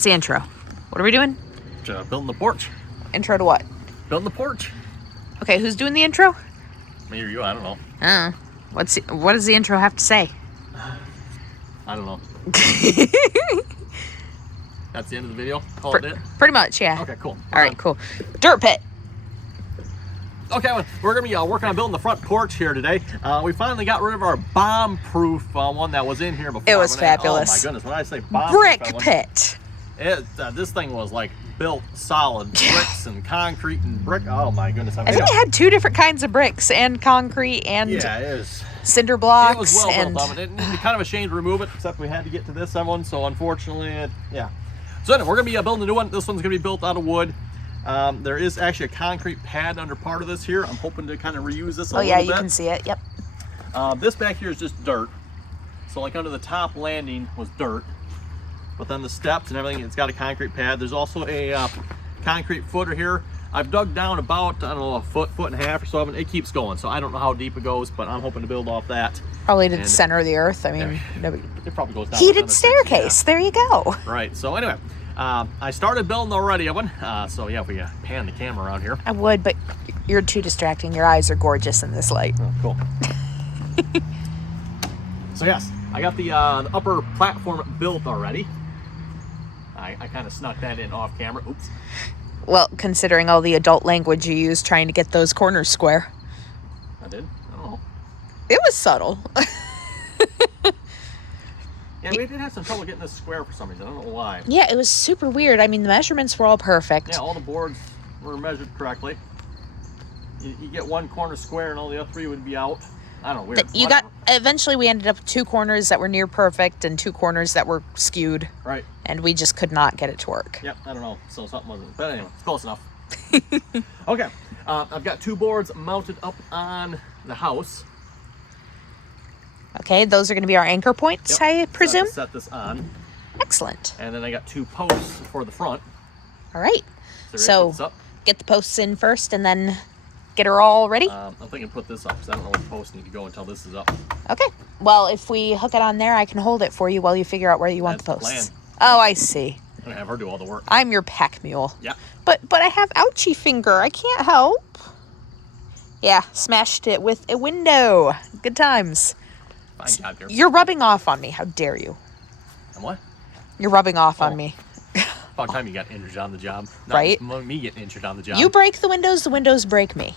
It's the intro. What are we doing? Building the porch. Intro to what? Building the porch. Okay, who's doing the intro? Me or you, I don't know. What does the intro have to say? I don't know. That's the end of the video? Call it? Pretty much, yeah. Okay, cool. All right, cool. Dirt pit. Okay, well, we're going to be working on building the front porch here today. We finally got rid of our bomb-proof one that was in here before. It was fabulous. Oh my goodness, when I say bomb-proof, Brick pit. This thing was like built solid, bricks and concrete and brick. Oh my goodness. I think it had two different kinds of bricks and concrete and cinder blocks. It was well built up. It's kind of a shame to remove it, except we had to get to this one, so unfortunately, So anyway, we're going to be building a new one. This one's going to be built out of wood. There is actually a concrete pad under part of this here. I'm hoping to kind of reuse this a little bit. Oh yeah, you can see it, yep. This back here is just dirt. So like under the top landing was dirt. But then the steps and everything, it's got a concrete pad. There's also a concrete footer here. I've dug down about, I don't know, a foot and a half or so of it. It keeps going, so I don't know how deep it goes, but I'm hoping to build off that. Probably to the center of the earth. I mean, it probably goes down. Heated staircase. There you go. Right. So anyway, I started building already of one. So yeah, if we pan the camera around here. I would, but you're too distracting. Your eyes are gorgeous in this light. Oh, cool. So yes, I got the upper platform built already. I kind of snuck that in off camera. Oops. Well, considering all the adult language you used trying to get those corners square. I did? I don't know. It was subtle. Yeah, we did have some trouble getting this square for some reason. I don't know why. Yeah, it was super weird. I mean, the measurements were all perfect. Yeah, all the boards were measured correctly. You get one corner square and all the other three would be out. I don't know, weird. Eventually we ended up with two corners that were near perfect and two corners that were skewed. Right. And we just could not get it to work. Yep, I don't know. So something wasn't, but anyway, it's close enough. Okay, I've got two boards mounted up on the house. Okay, those are going to be our anchor points, yep. I presume? So set this on. Excellent. And then I got two posts for the front. All right. So get the posts in first and then get her all ready? I'm thinking put this up because I don't know where the posts need to go until this is up. Okay. Well, if we hook it on there, I can hold it for you while you figure out where you want the posts. The plan. Oh, I see. I'm going to have her do all the work. I'm your pack mule. Yeah. But I have ouchie finger. I can't help. Yeah, smashed it with a window. Good times. Fine job, dear. You're rubbing off on me. How dare you? I'm what? You're rubbing off on me. About time you got injured on the job. Not right? Me getting injured on the job. You break the windows break me.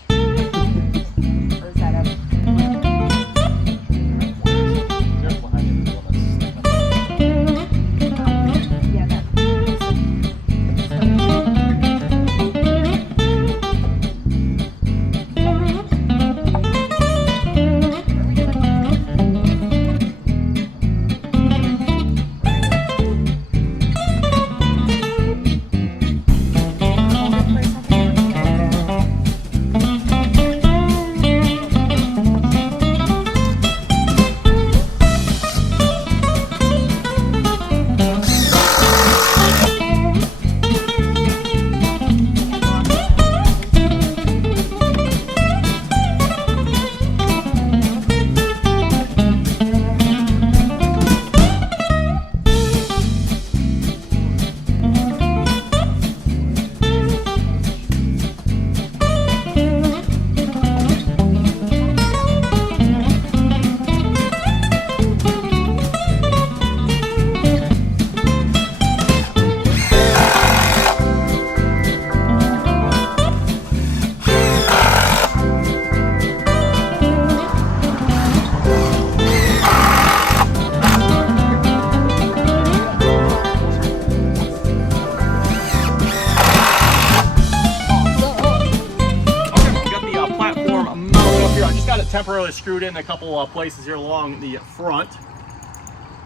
Temporarily screwed in a couple places here along the front.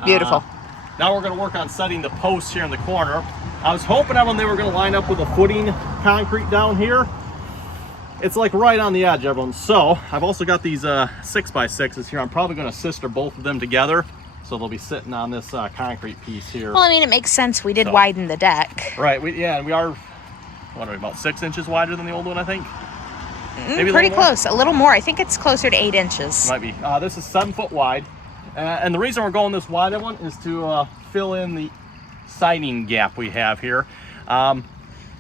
Beautiful. Now we're going to work on setting the posts here in the corner. I was hoping that when they were going to line up with a footing concrete down here. It's like right on the edge, everyone. So I've also got these 6x6s here. I'm probably going to sister both of them together, so they'll be sitting on this concrete piece here. Well, I mean, it makes sense. We did widen the deck. Right. And we are, what are we, about 6 inches wider than the old one, I think. Maybe pretty close. A little more. I think it's closer to 8 inches. Might be. This is 7 foot wide. And the reason we're going this wide one is to fill in the siding gap we have here.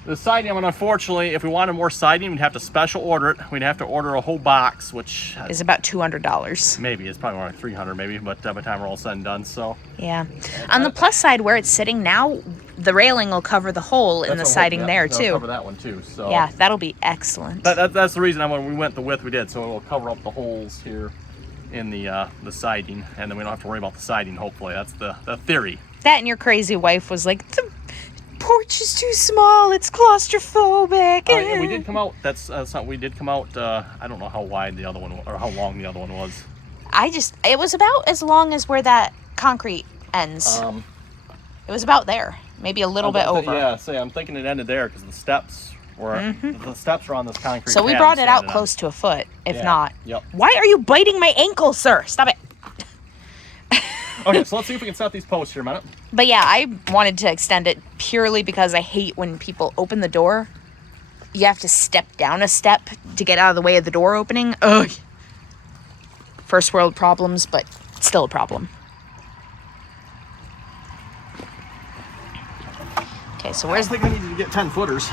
The siding, unfortunately, if we wanted more siding, we'd have to special order it. We'd have to order a whole box, which is about $200. maybe it's probably more like $300, maybe. But by the time we're all said and done, so yeah. On the plus side, where it's sitting now, the railing will cover the hole in the siding there too. Cover that one too. So yeah, that'll be excellent. That's the reason when we went the width we did, so it will cover up the holes here in the siding, and then we don't have to worry about the siding. Hopefully, that's the theory. That and your crazy wife was like, the porch is too small, it's claustrophobic. Yeah, we did come out. That's something we did come out. I don't know how wide the other one or how long the other one was. It was about as long as where that concrete ends. It was about there, maybe a little bit over. Yeah, I'm thinking it ended there because the steps were on this concrete. So we brought it out close to a foot, if not. Yep. Why are you biting my ankle, sir? Stop it. Okay, so let's see if we can set these posts here a minute. But yeah, I wanted to extend it purely because I hate when people open the door. You have to step down a step to get out of the way of the door opening. Ugh. First world problems, but still a problem. Okay, so where's I think I needed to get 10 footers.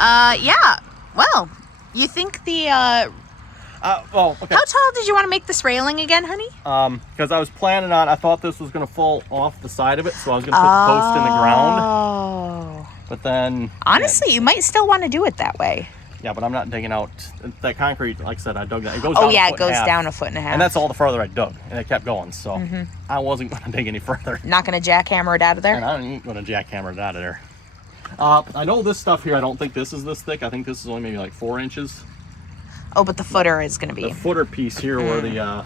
Yeah. Well, you think the Well, okay. How tall did you want to make this railing again, honey? Because I was planning on, I thought this was going to fall off the side of it, so I was going to put the post in the ground. Oh. But then... Honestly, you might still want to do it that way. Yeah, but I'm not digging out that concrete. Like I said, I dug that. It goes down a foot it goes and a half, down a foot and a half. and that's all the further I dug, and it kept going. So I wasn't going to dig any further. Not going to jackhammer it out of there? And I ain't going to jackhammer it out of there. I know this stuff here, I don't think this is this thick. I think this is only maybe like 4 inches. Oh, but the footer is going to be... The footer piece here where the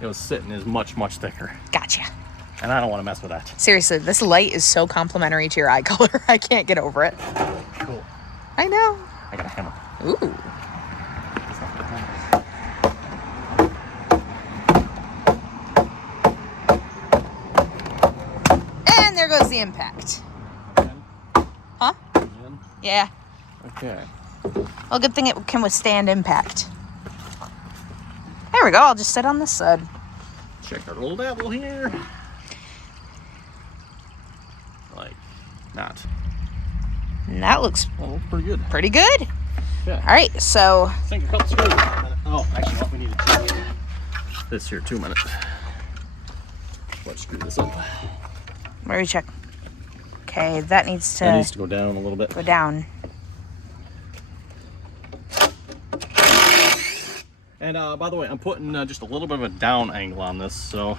it was sitting is much, much thicker. Gotcha. And I don't want to mess with that. Seriously, this light is so complimentary to your eye color. I can't get over it. Cool. I know. I got a hammer. Ooh. And there goes the impact. Huh? Yeah. Okay. Well, good thing it can withstand impact. There we go. I'll just sit on this side. Check our little dabble here. Like, not. And that looks pretty good. Pretty good. Yeah. All right, so... Sink a couple screws in a minute. Oh, actually, what we need to check this here 2 minutes. Let's screw this up. Where do we check? Okay, that needs to... That needs to go down a little bit. Go down. And by the way, I'm putting just a little bit of a down angle on this, so...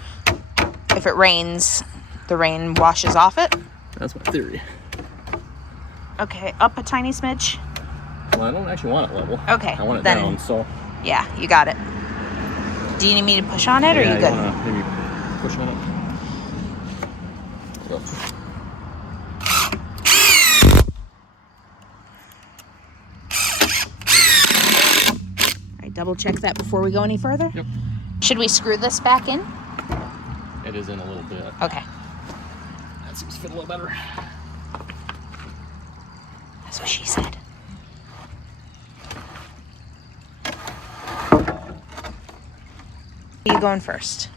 If it rains, the rain washes off it? That's my theory. Okay, up a tiny smidge. Well, I don't actually want it level. Okay, I want it then, down, so... Yeah, you got it. Do you need me to push on it, or are you good? Yeah, maybe push on it. Go. All right, double check that before we go any further. Yep. Should we screw this back in? It is in a little bit. Okay. That seems to fit a little better. That's what she said. You going first?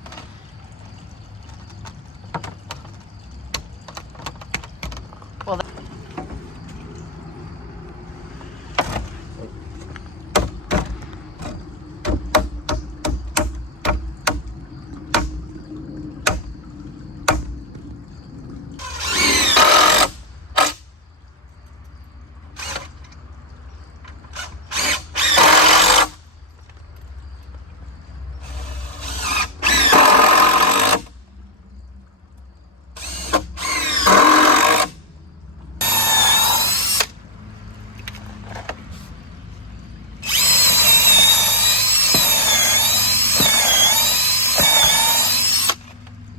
Well,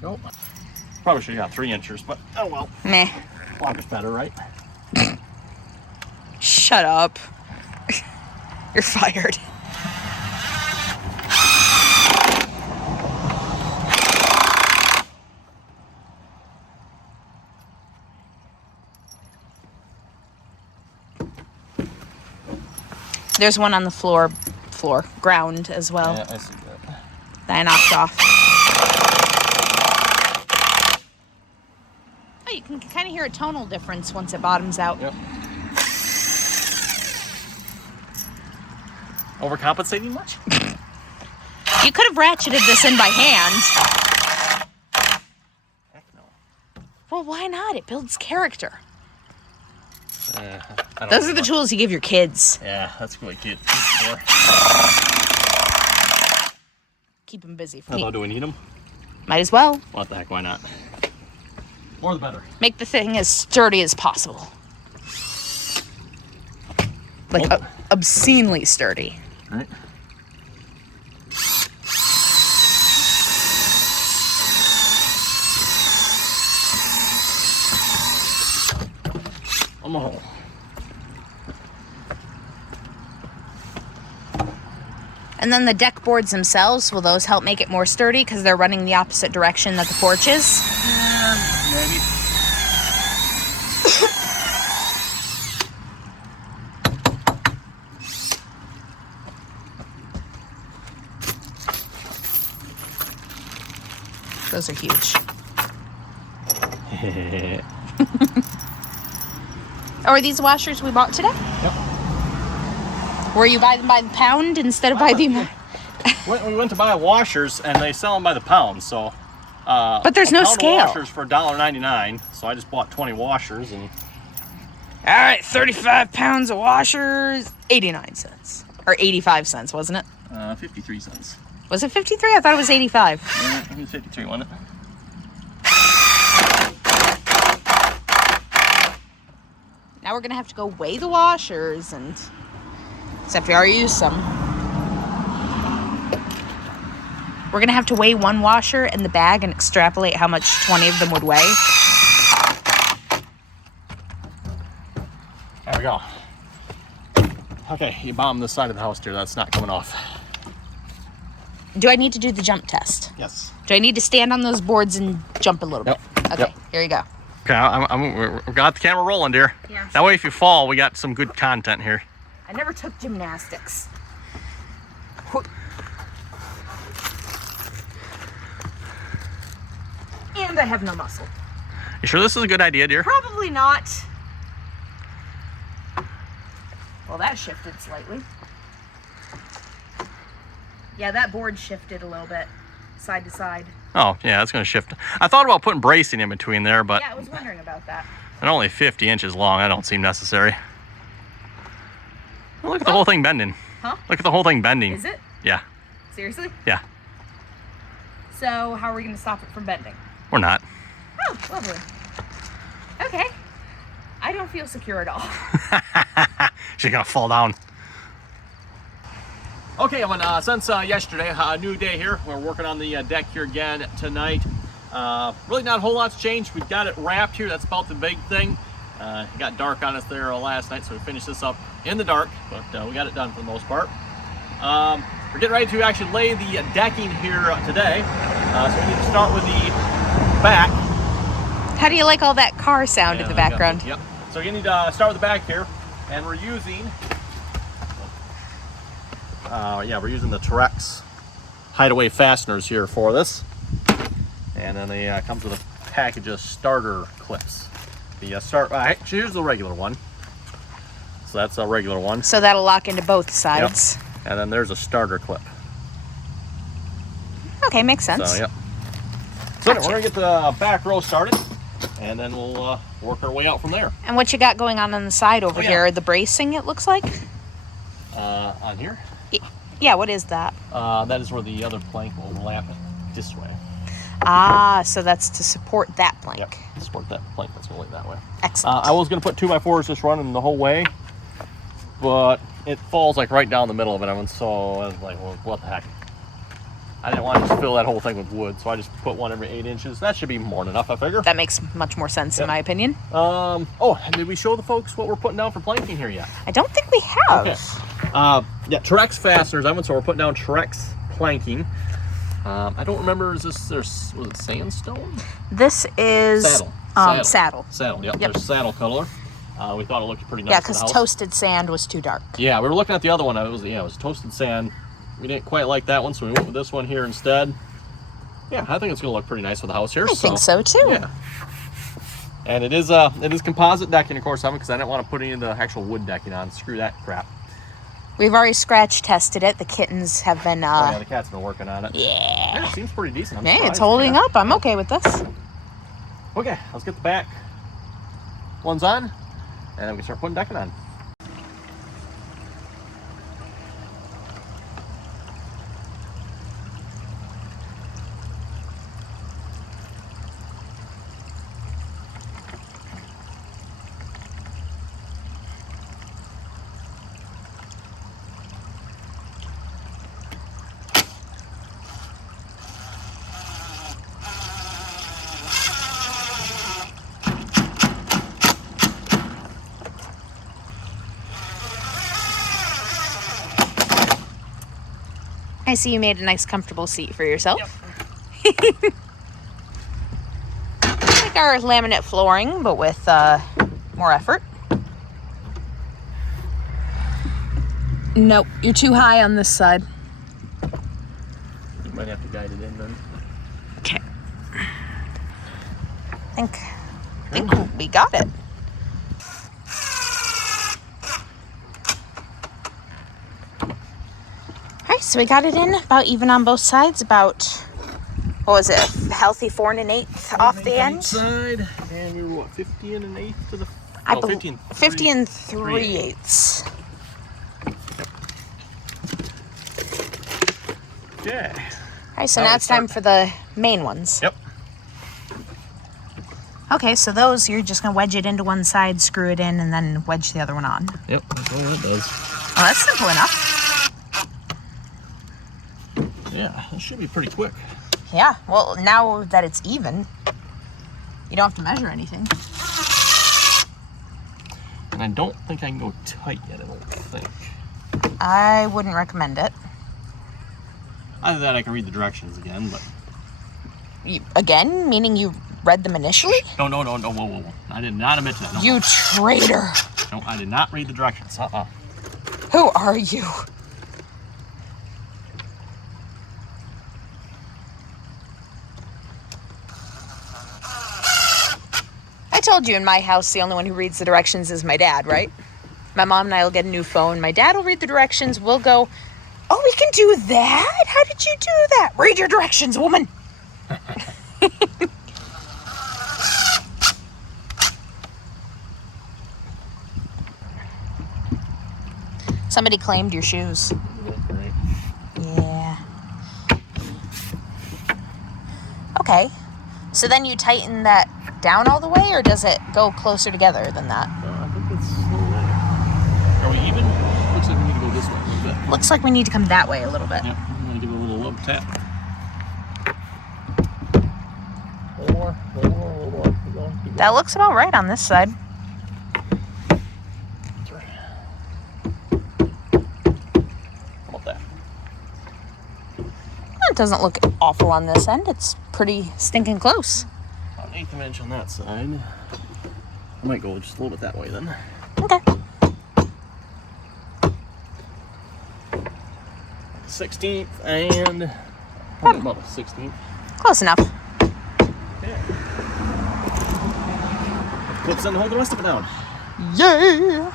Nope. Probably should have got 3 inches, but oh well. meh. Longer is better, right? Shut up. You're fired. There's one on the ground as well. Yeah, I see that. That I knocked off. can kind of hear a tonal difference once it bottoms out. Yep. Overcompensating much? You could have ratcheted this in by hand. Heck no. Well, why not? It builds character. I don't Those know are the what- tools you give your kids. Yeah, that's what kids for. Keep them busy. Although, do we need them? Might as well. What the heck, why not? More the better. Make the thing as sturdy as possible. Like Oh. obscenely sturdy. Right. I'm a hole. And then the deck boards themselves, will those help make it more sturdy because they're running the opposite direction that the porch is? Maybe. Those are huge. Oh, are these washers we bought today? Yep. Were you buy them by the pound instead of by the amount? We went to buy washers and they sell them by the pound, so. But there's no a pound of scale. Washers for $1.99, so I just bought 20 washers and. All right, 35 pounds of washers, 89 cents. Or 85 cents, wasn't it? 53 cents. Was it 53? I thought it was 85. Yeah, it was 53, wasn't it? Now we're gonna have to go weigh the washers, and except we already used some. We're gonna have to weigh one washer in the bag and extrapolate how much 20 of them would weigh. There we go. Okay, you bombed this side of the house, dear. That's not coming off. Do I need to do the jump test? Yes. Do I need to stand on those boards and jump a little Yep. bit? Okay, Yep. here you go. Okay, we got the camera rolling, dear. Yeah. That way, if you fall, we got some good content here. I never took gymnastics. And I have no muscle. You sure this is a good idea, dear? Probably not. Well, that shifted slightly. Yeah, that board shifted a little bit, side to side. Oh, yeah, that's going to shift. I thought about putting bracing in between there, but Yeah, I was wondering about that. they're only 50 inches long. That don't seem necessary. Well, look at the whole thing bending. Huh? Look at the whole thing bending. Is it? Yeah, Seriously? yeah. So, how are we going to stop it from bending? We're not. Oh, lovely. Okay. I don't feel secure at all. She's going to fall down. Okay, since yesterday, a new day here. We're working on the deck here again tonight. Really not a whole lot's changed. We've got it wrapped here. That's about the big thing. It got dark on us there last night, so we finished this up in the dark, but we got it done for the most part. We're getting ready to actually lay the decking here today. So we need to start with the back. How do you like all that car sound in the background? Yep. So you need to start with the back here, and we're using we're using the Terex hideaway fasteners here for this, and then they comes with a package of starter clips. The here's the regular one, so that's a regular one. So that'll lock into both sides. Yep. And then there's a starter clip. Okay, makes sense. So yep. So we're gonna get the back row started, and then we'll work our way out from there. And what you got going on the side over yeah. here? The bracing, it looks like? On here. Yeah, what is that? That is where the other plank will overlap this way. Ah, so that's to support that plank. Yep, support that plank that's going that way. Excellent. I was going to put 2x4s just running the whole way, but it falls like right down the middle of it, and so I was like, well, what the heck? I didn't want to just fill that whole thing with wood, so I just put one every 8 inches. That should be more than enough, I figure. That makes much more sense in my opinion. Oh, did we show the folks what we're putting down for planking here yet? I don't think we have. Okay. Yeah, Terex fasteners. So we're putting down Terex planking. I don't remember. Was it sandstone? This is Saddle. saddle. Yep. Yep. There's saddle color. We thought it looked pretty nice. Yeah, for the because house. toasted sand was too dark. Yeah, we were looking at the other one. It was toasted sand. We didn't quite like that one, so we went with this one here instead. Yeah, I think it's gonna look pretty nice for the house here. I think so too. Yeah. And it is composite decking, of course, because I didn't want to put any of the actual wood decking on. Screw that crap. We've already scratch tested it. The kittens have been. Oh, yeah, the cat's been working on it. Yeah. It seems pretty decent. Hey, it's holding up. I'm okay with this. Okay, let's get the back ones on, and then we can start putting decking on. I see you made a nice comfortable seat for yourself. Yep. Like our laminate flooring, but with more effort. Nope, you're too high on this side. You might have to guide it in then. Okay. I think we got it. Alright, so we got it in about even on both sides, about, what was it, a healthy 4 1/8 off the end? Side, and we were what, 50 1/8 to the... I oh, believe 50 3/8. Okay. Alright, so now it's time for the main ones. Yep. Okay, so those, you're just going to wedge it into one side, screw it in, and then wedge the other one on. Yep, that's all that does. Well, that's simple enough. Yeah, that should be pretty quick. Yeah, well, now that it's even, you don't have to measure anything. And I don't think I can go tight yet, I don't think. I wouldn't recommend it. Either that, I can read the directions again, but... Again? Meaning you read them initially? No, whoa. I did not admit to that. No. You traitor. No, I did not read the directions. Who are you? I told you in my house the only one who reads the directions is my dad, right? My mom and I will get a new phone. My dad will read the directions. We'll go, oh, we can do that? How did you do that? Read your directions, woman. Somebody claimed your shoes. Right. Yeah. Okay. So then you tighten that down all the way, or does it go closer together than that? I think it's are we even? Looks like we need to go this way a little bit. Looks like we need to come that way a little bit. Yep, I'm gonna give it a little love tap. A little more. Keep going. That looks about right on this side. That's right. How about that? It doesn't look awful on this end. It's pretty stinking close. About an 1/8 inch on that side. I might go just a little bit that way then. Okay. 16th and probably about a 16th. Close enough. Yeah. Clips in to hold the rest of it down. Yeah.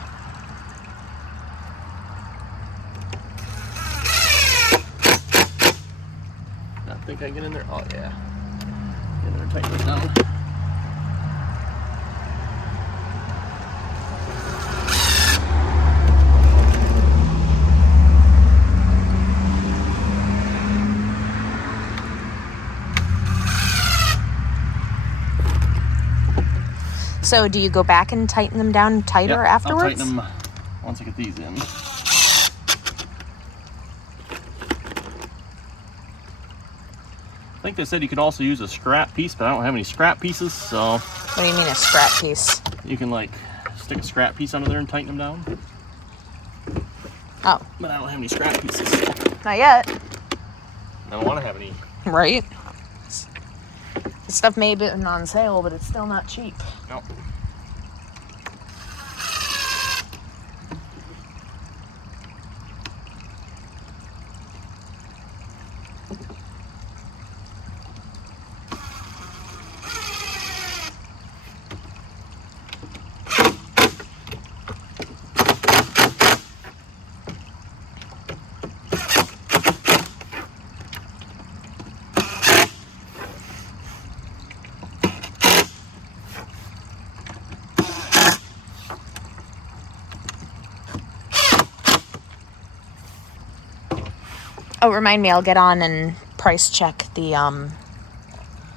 I think I get in there. Oh yeah. Get in there, tighten it down. So do you go back and tighten them down tighter Yep, afterwards? I'll tighten them once I get these in. I think they said you could also use a scrap piece, but I don't have any scrap pieces, so... What do you mean a scrap piece? You can, like, stick a scrap piece under there and tighten them down. Oh. But I don't have any scrap pieces, so... Not yet. I don't want to have any. Right? This stuff may have been on sale, but it's still not cheap. Nope. Oh, remind me, I'll get on and price check the,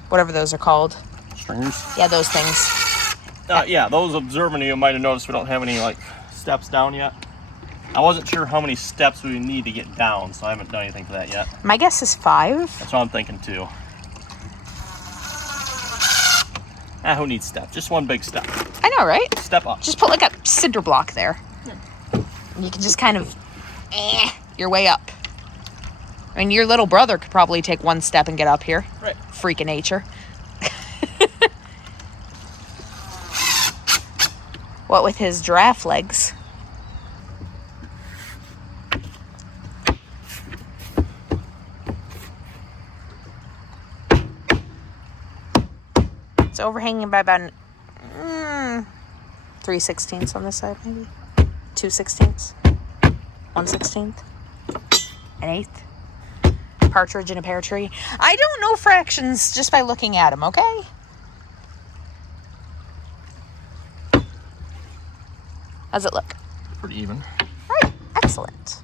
whatever those are called. Stringers? Yeah, those things. Yeah, those observing you might have noticed we don't have any like steps down yet. I wasn't sure how many steps we need to get down, so I haven't done anything for that yet. My guess is 5. That's what I'm thinking too. Who needs steps? Just one big step. I know, right? Step up. Just put like a cinder block there. You can just kind of your way up. I mean, your little brother could probably take 1 step and get up here. Right. Freak of nature. What with his giraffe legs? It's overhanging by about 3/16 on this side, maybe 2/16, 1/16, an eighth. Partridge in a pear tree. I don't know fractions just by looking at them. Okay. How's it look? Pretty even. All right. Excellent.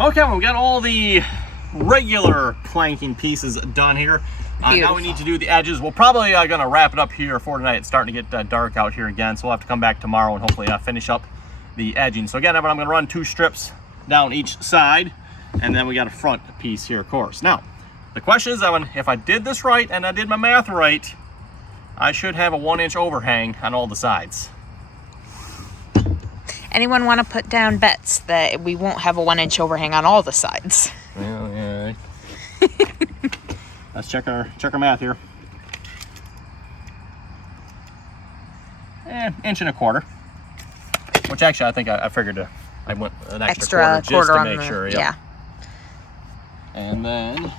Okay, well, we got all the regular planking pieces done here. Now we need to do the edges. We're probably going to wrap it up here for tonight. It's starting to get dark out here again, so we'll have to come back tomorrow and hopefully finish up the edging. So again, I'm going to run 2 strips down each side, and then we got a front piece here, of course. Now, the question is, Evan, if I did this right and I did my math right, I should have a 1-inch overhang on all the sides. Anyone want to put down bets that we won't have a 1-inch overhang on all the sides? Well, yeah. Let's check our math here. 1.25 inches. Which actually I think I figured I went an extra quarter just to make sure. Yeah. And then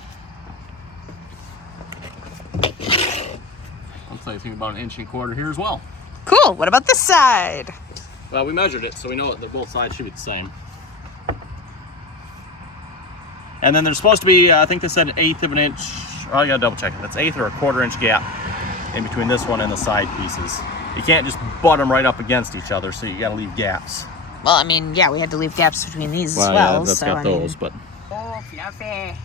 looks like it's about 1.25 inches here as well. Cool. What about this side? Well, we measured it, so we know that both sides should be the same. And then there's supposed to be, I think they said 1/8 of an inch. Oh, I gotta double check it. That's 1/8 or 1/4 inch gap in between this one and the side pieces. You can't just butt them right up against each other, so you gotta leave gaps. Well, I mean, yeah, we had to leave gaps between these as well. Yeah, that's so, got those, but. Oh, fluffy.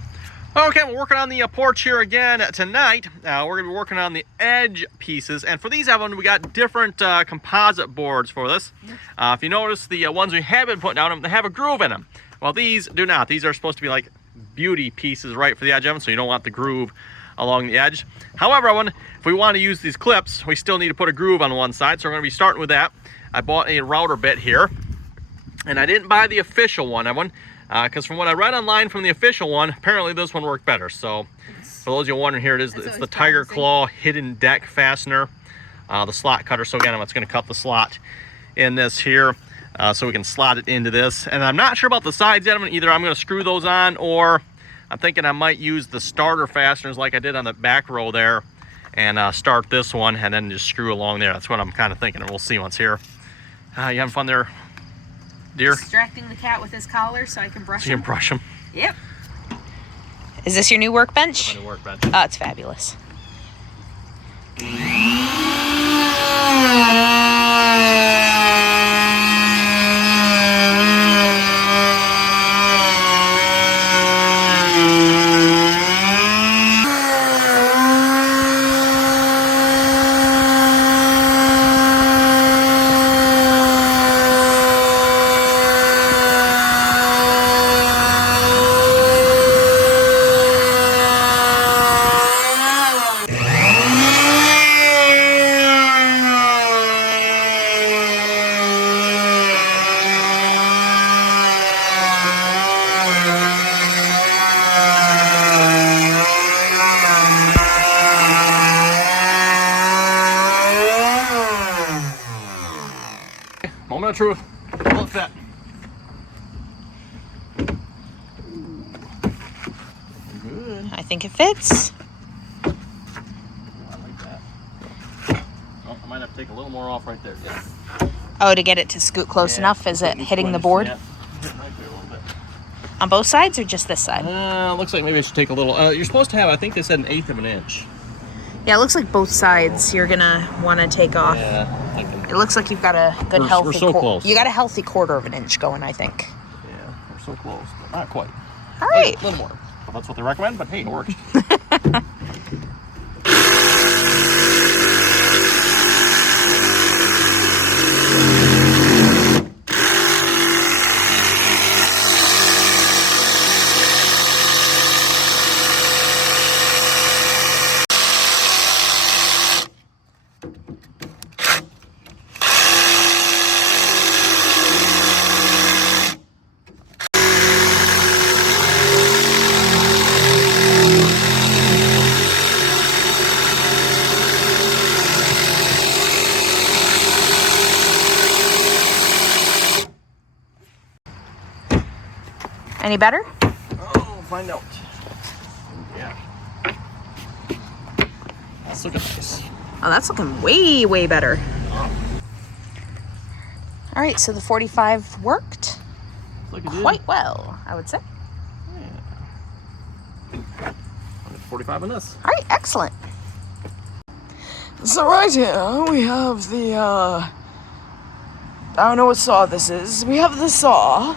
Okay, we're working on the porch here again tonight. We're gonna be working on the edge pieces, and for these, Evan, we got different composite boards for this. If you notice, the ones we have been putting down, they have a groove in them. Well, these do not. These are supposed to be like beauty pieces right for the edge of them, so you don't want the groove along the edge. However, if we want to use these clips, we still need to put a groove on one side, so we're going to be starting with that. I bought a router bit here, and I didn't buy the official one, because from what I read online from the official one, apparently this one worked better. So for those of you wondering, here it is. It's the Tiger Claw hidden deck fastener, the slot cutter. So again, I'm just going to cut the slot in this here. So we can slot it into this. And I'm not sure about the sides yet. Either I'm going to screw those on, or I'm thinking I might use the starter fasteners like I did on the back row there, and start this one and then just screw along there. That's what I'm kind of thinking, and we'll see once here. You having fun there, dear? Distracting the cat with his collar so I can brush him. You can brush him. Yep. Is this your new workbench? My new workbench. Oh, it's fabulous. Moment of truth. Will it fit? Good. I think it fits. I like that. Oh, I might have to take a little more off right there. Yeah. Oh, to get it to scoot close enough? Is it hitting the board? Yeah. Right there a little bit. On both sides or just this side? Looks like maybe I should take a little. You're supposed to have, I think they said 1/8 of an inch. Yeah, it looks like both sides you're gonna want to take off. Yeah, I'm thinking. It looks like you've got a good healthy. We're so close. You got a healthy 1/4 of an inch going, I think. Yeah, we're so close, but not quite. All right. A little more. Well, that's what they recommend, but hey, it works. Any better? Oh, find out. Yeah. That's looking nice. Oh, that's looking way, way better. All right, so the 45 worked Like it did. quite well, I would say. Yeah. 45 on this. All right, excellent. So right here we have the, I don't know what saw this is. We have the saw.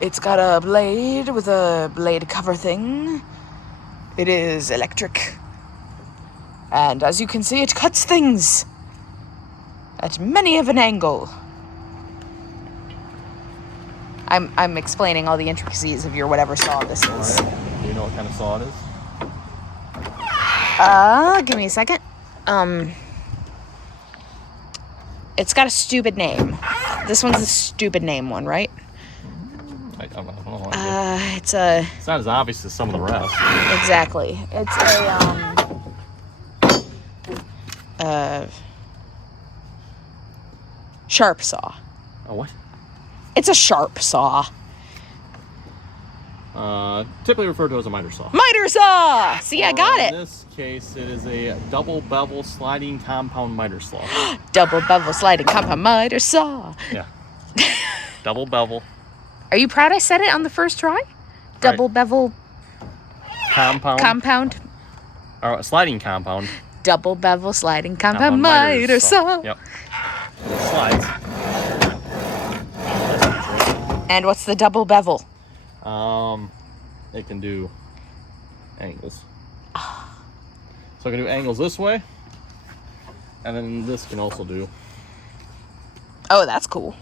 It's got a blade with a blade cover thing. It is electric. And as you can see, it cuts things at many of an angle. I'm explaining all the intricacies of your whatever saw this is. All right. Do you know what kind of saw it is? Give me a second. It's got a stupid name. This one's a stupid name one, right? I don't know. It's not as obvious as some of the rest. exactly. It's a sharp saw. A what? It's a sharp saw. Typically referred to as a miter saw. Miter saw! See, I got In it. this case, it is a double bevel sliding compound miter saw. Double bevel sliding compound miter saw. Yeah. Double bevel Are you proud I said it on the first try? Double bevel compound. Or sliding compound. Double bevel sliding compound miter saw. Yep. It slides. And what's the double bevel? It can do angles. So I can do angles this way, and then this can also do. Oh, that's cool.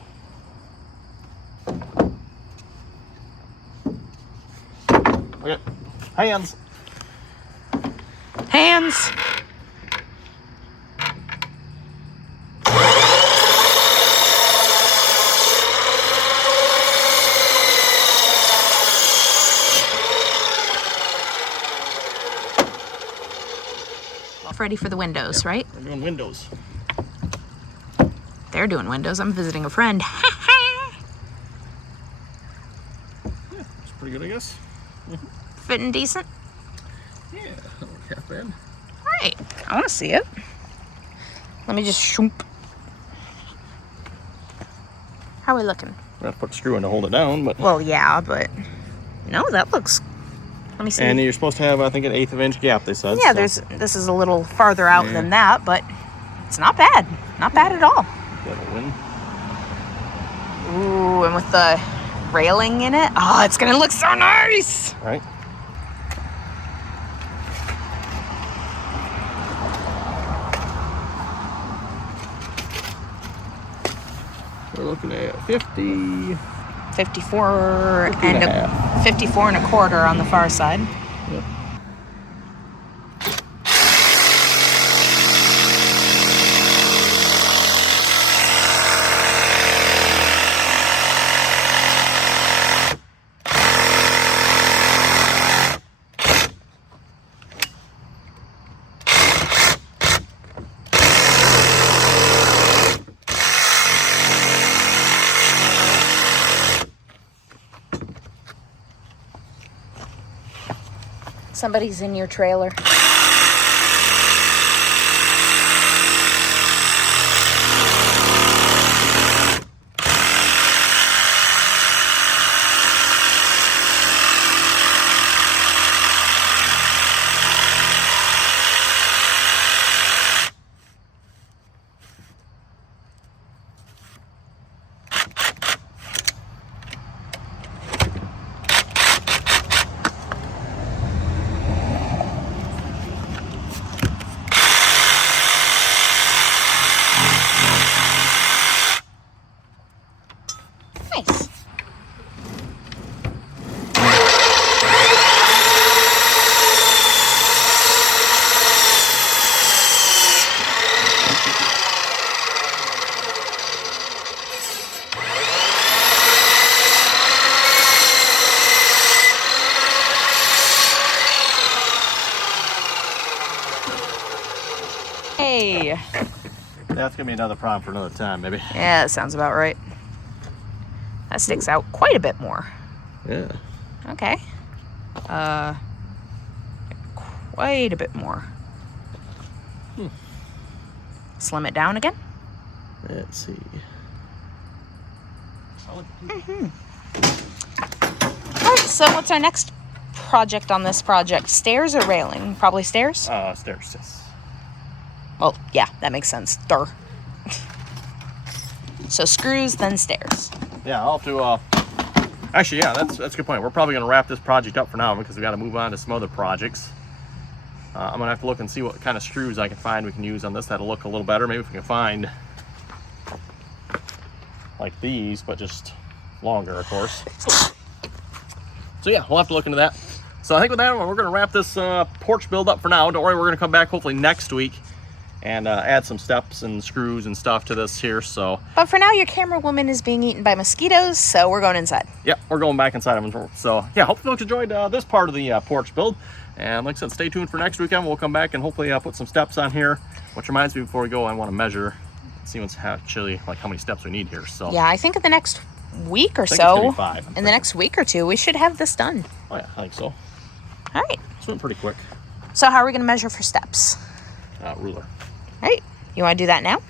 Okay, hands. Hands. Ready for the windows, right? We're doing windows. They're doing windows. I'm visiting a friend. Yeah, it's pretty good, I guess. Fitting decent. Yeah, half bad. All right, I want to see it. Let me just shoop. How are we looking? We have to put a screw in to hold it down, but. Well, yeah, but no, that looks. Let me see. And you're supposed to have, I think, an 1/8 inch gap. They said. Yeah, so. this is a little farther out than that, but it's not bad. Not bad at all. That'll win. Ooh, and with the railing in it, oh, it's gonna look so nice. Right. We're looking at 50. 54 50 and a half. 54 and a quarter on the far side. Yep. Somebody's in your trailer. That's gonna be another problem for another time, maybe. Yeah, that sounds about right. That sticks out quite a bit more. Yeah. Okay. Quite a bit more. Slim it down again. Let's see. All right, so what's our next project on this project? Stairs or railing? Probably stairs? Stairs, yes. Well, yeah, that makes sense. Duh. So screws, then stairs. Yeah, I'll have to, actually, yeah, that's a good point. We're probably going to wrap this project up for now because we got to move on to some other projects. I'm going to have to look and see what kind of screws I can find we can use on this that'll look a little better. Maybe if we can find like these, but just longer, of course. So yeah, we'll have to look into that. So I think with that, we're going to wrap this porch build up for now. Don't worry, we're going to come back hopefully next week and add some steps and screws and stuff to this here. So, But for now, your camera woman is being eaten by mosquitoes, so we're going inside. yeah, we're going back inside of them. So yeah, hopefully folks enjoyed this part of the porch build. And like I said, stay tuned for next weekend. We'll come back and hopefully put some steps on here. Which reminds me, before we go, I want to measure, see what's actually like how many steps we need here. So Yeah, I think in the next week or I think it's gonna so, be 5. in the next week or two, we should have this done. Oh yeah, I think so. All right. This went pretty quick. So how are we going to measure for steps? Ruler. All right. You want to do that now?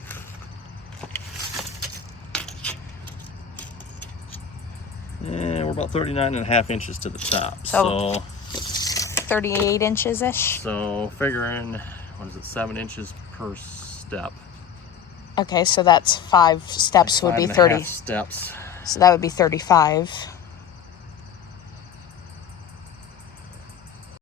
Yeah, we're about 39.5 inches to the top. So 38 inches-ish. So figuring, what is it, 7 inches per step. Okay, so that's 5 steps would be 5.5 30. steps. So that would be 35.